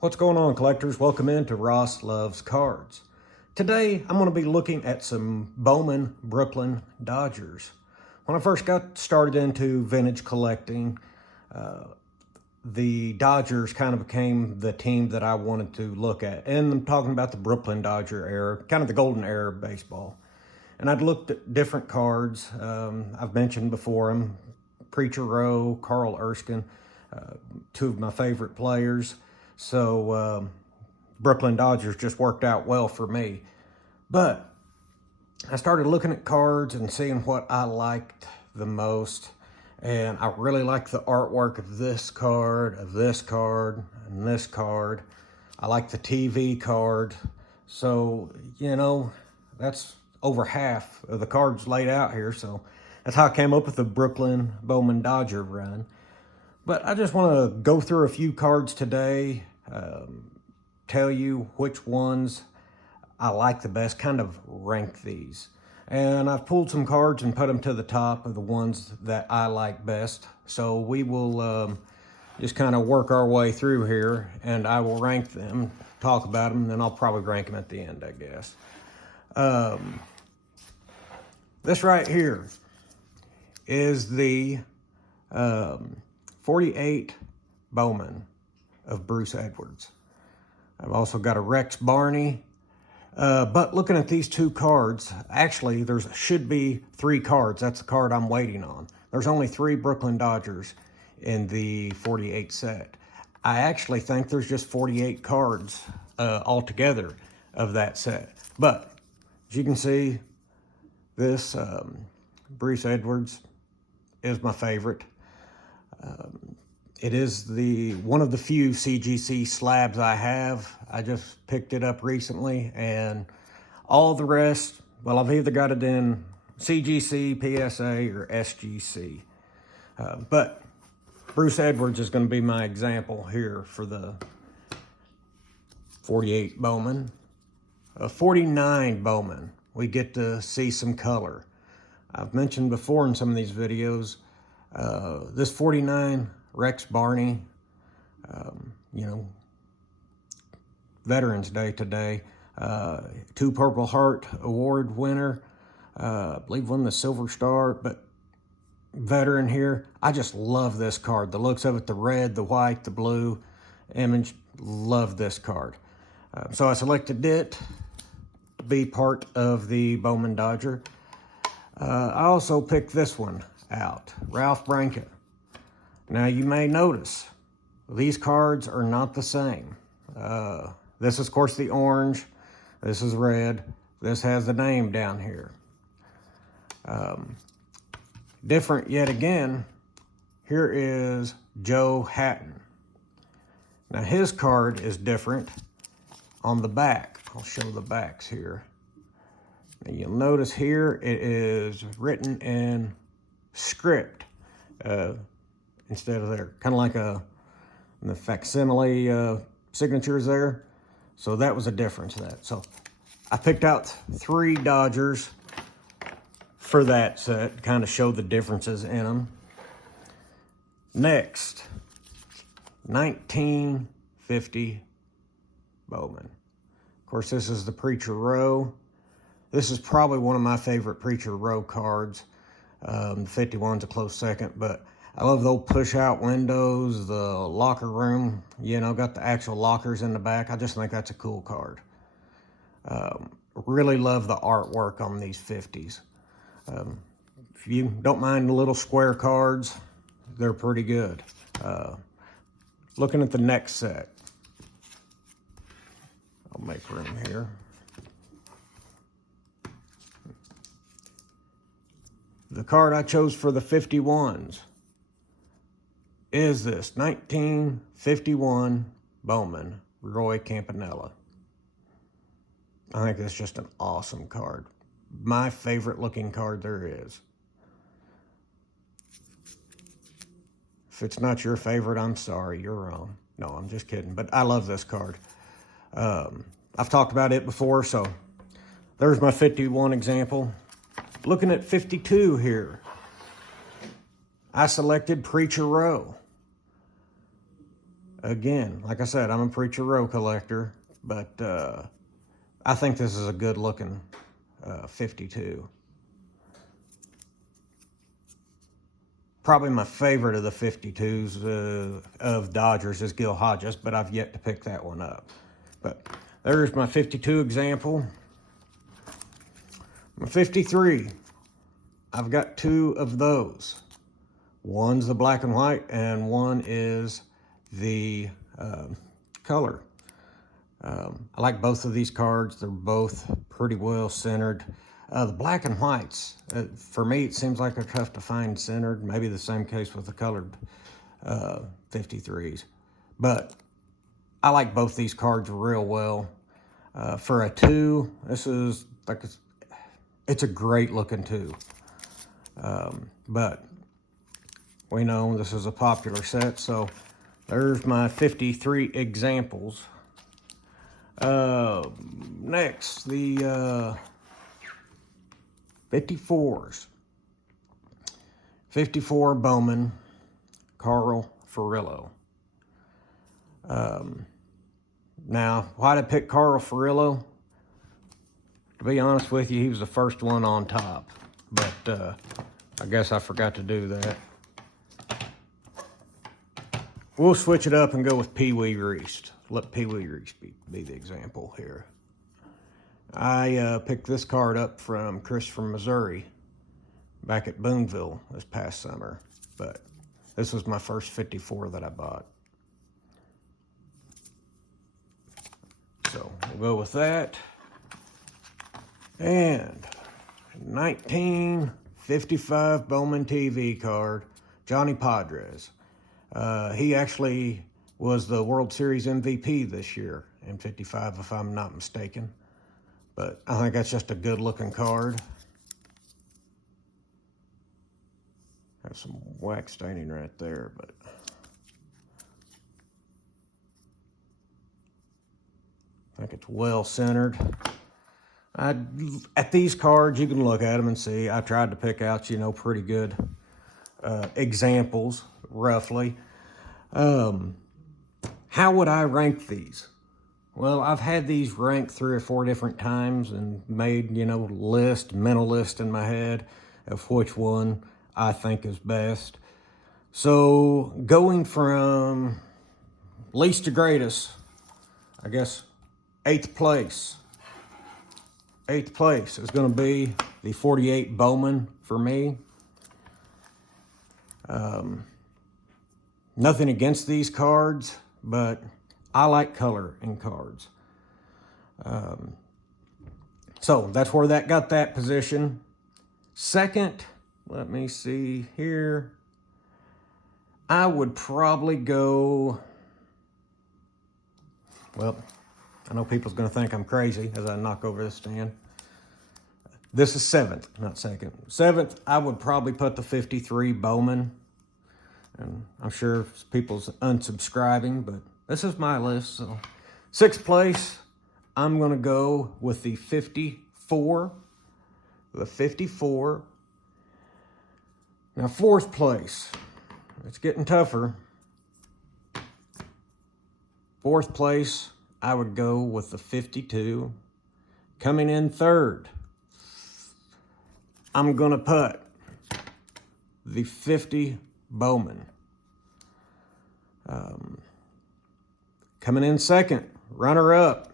What's going on, collectors? Welcome into Ross Loves Cards. Today, I'm going to be looking at some Bowman Brooklyn Dodgers. When I first got started into vintage collecting, the Dodgers kind of became the team that I wanted to look at. And I'm talking about the Brooklyn Dodger era, kind of the golden era of baseball. And I'd looked at different cards. I've mentioned before them, Preacher Rowe, Carl Erskine, two of my favorite players. So Brooklyn Dodgers just worked out well for me. But I started looking at cards and seeing what I liked the most. And I really like the artwork of this card, and this card. I like the TV card. So, you know, that's over half of the cards laid out here. So that's how I came up with the Brooklyn Bowman Dodger run. But I just want to go through a few cards today, tell you which ones I like the best, kind of rank these. And I've pulled some cards and put them to the top of the ones that I like best. So we will just kind of work our way through here, and I will rank them, talk about them, and then I'll probably rank them at the end, I guess. This right here is the 48 Bowman of Bruce Edwards. I've also got a Rex Barney. But looking at these two cards, actually there should be 3 cards. That's the card I'm waiting on. There's only 3 Brooklyn Dodgers in the 48 set. I actually think there's just 48 cards altogether of that set. But as you can see, this Bruce Edwards is my favorite. It is one of the few CGC slabs I have. I just picked it up recently, and all the rest, well, I've either got it in CGC, PSA, or SGC. But Bruce Edwards is going to be my example here for the 48 Bowman. 49 Bowman, we get to see some color. I've mentioned before in some of these videos, this 49 Rex Barney, you know, Veterans Day today, 2 Purple Heart Award winner, I believe won the Silver Star, but veteran here. I just love this card. The looks of it, the red, the white, the blue image, love this card. So I selected it to be part of the Bowman Dodger. I also picked this one out, Ralph Branca. Now you may notice these cards are not the same. This is, of course, the orange. This is red. This has the name down here. Different yet again, here is Joe Hatton. Now his card is different on the back. I'll show the backs here. Now you'll notice here it is written in script instead of there, kind of like the facsimile signatures there. So that was a difference in that. So I picked out 3 Dodgers for that set, kind of show the differences in them. Next, 1950 Bowman. Of course, this is the Preacher Rowe. This is probably one of my favorite Preacher Rowe cards. 51's a close second, but I love those push-out windows, the locker room, you know, got the actual lockers in the back. I just think that's a cool card. Really love the artwork on these 50s. If you don't mind the little square cards, they're pretty good. Looking at the next set. I'll make room here. The card I chose for the 51s is this 1951 Bowman Roy Campanella. I think that's just an awesome card. My favorite looking card there is. If it's not your favorite, I'm sorry, you're wrong. No, I'm just kidding, but I love this card. I've talked about it before, so there's my 51 example. Looking at 52 here, I selected Preacher Rowe. Again, like I said, I'm a Preacher Row collector, but I think this is a good looking 52. Probably my favorite of the 52s of Dodgers is Gil Hodges, but I've yet to pick that one up. But there's my 52 example. My 53, I've got two of those. One's the black and white, and one is the color. I like both of these cards. They're both pretty well centered. The black and whites, for me, it seems like they're tough to find centered. Maybe the same case with the colored 53s. But I like both these cards real well. For a 2, this is like it's a great looking 2. But we know this is a popular set, so there's my 53 examples. Next, the 54s. 54 Bowman, Carl Furillo. Now, why did I pick Carl Furillo? To be honest with you, he was the first one on top, but I guess I forgot to do that. We'll switch it up and go with Pee Wee Reese. Let Pee Wee Reese be the example here. I picked this card up from Chris from Missouri back at Boonville this past summer, but this was my first 54 that I bought. So we'll go with that. And 1955 Bowman TV card, Johnny Padres. He actually was the World Series MVP this year in 55, if I'm not mistaken. But I think that's just a good looking card. Have some wax staining right there, but I think it's well centered. At these cards, you can look at them and see. I tried to pick out, pretty good examples, roughly. How would I rank these? Well, I've had these ranked 3 or 4 different times and made, mental list in my head of which one I think is best. So going from least to greatest, I guess 8th place. 8th place is going to be the 48 Bowman for me. Nothing against these cards, but I like color in cards. So that's where that got that position. Second, let me see here. I would probably go, well, I know people's going to think I'm crazy as I knock over the stand. This is 7th, not 2nd. 7th, I would probably put the 53 Bowman. And I'm sure people's unsubscribing, but this is my list. So 6th place, I'm going to go with the 54. The 54. Now 4th place, it's getting tougher. 4th place, I would go with the 52. Coming in 3rd, I'm going to put the 50 Bowman. Coming in 2nd, runner-up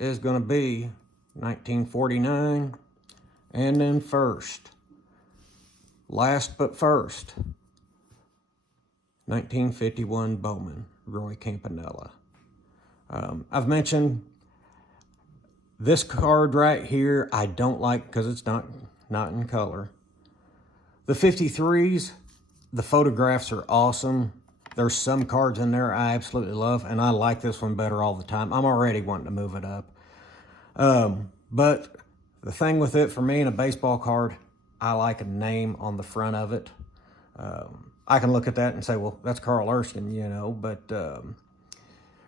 is going to be 1949. And then 1st, last but first, 1951 Bowman, Roy Campanella. I've mentioned this card right here I don't like because it's not in color. The 53s, the photographs are awesome. There's some cards in there I absolutely love, and I like this one better all the time. I'm already wanting to move it up. But the thing with it for me in a baseball card, I like a name on the front of it. I can look at that and say, well, that's Carl Erskine, but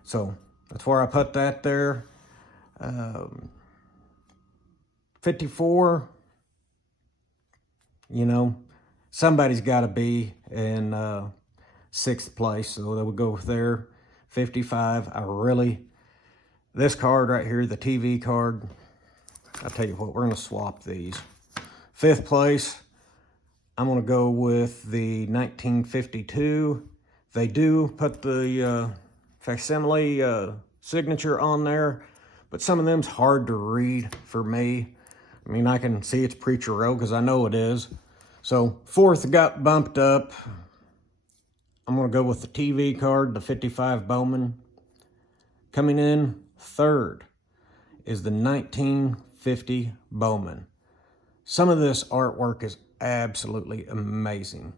so that's where I put that there. 54, somebody's got to be in 6th place, so they would go there. 55, this card right here, the TV card, I'll tell you what, we're gonna swap these. 5th place, I'm gonna go with the 1952. They do put the facsimile signature on there, but some of them's hard to read for me. I mean, I can see it's Preacher Row because I know it is. So 4th got bumped up. I'm gonna go with the TV card, the 55 Bowman. Coming in 3rd is the 1950 Bowman. Some of this artwork is absolutely amazing.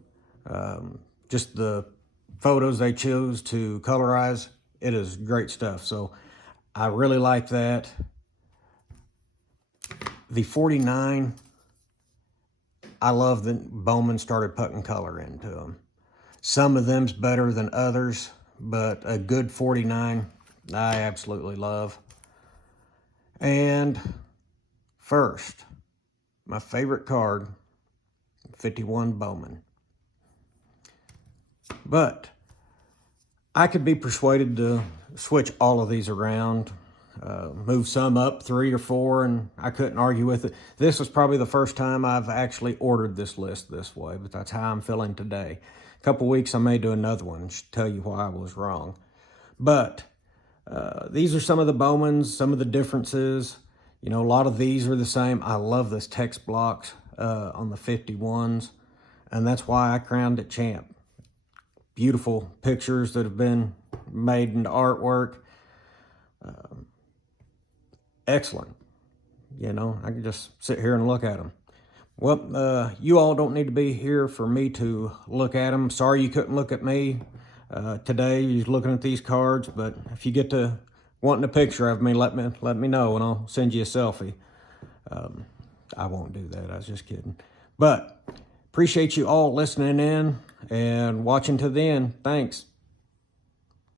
Just the photos they chose to colorize, it is great stuff. So I really like that. The 49, I love that Bowman started putting color into them. Some of them's better than others, but a good 49, I absolutely love. And first, my favorite card, 51 Bowman. But I could be persuaded to switch all of these around, move some up 3 or 4, and I couldn't argue with it. This was probably the first time I've actually ordered this list this way, but that's how I'm feeling today. A couple weeks I may do another one and tell you why I was wrong. But these are some of the Bowmans, some of the differences. You know, a lot of these are the same. I love this text blocks on the 51s, and that's why I crowned it champ. Beautiful pictures that have been made into artwork. Excellent. You know, I can just sit here and look at them. Well, you all don't need to be here for me to look at them. Sorry you couldn't look at me today. You're looking at these cards, but if you get to wanting a picture of me, let me know, and I'll send you a selfie. I won't do that. I was just kidding. But appreciate you all listening in and watching to the end. Thanks.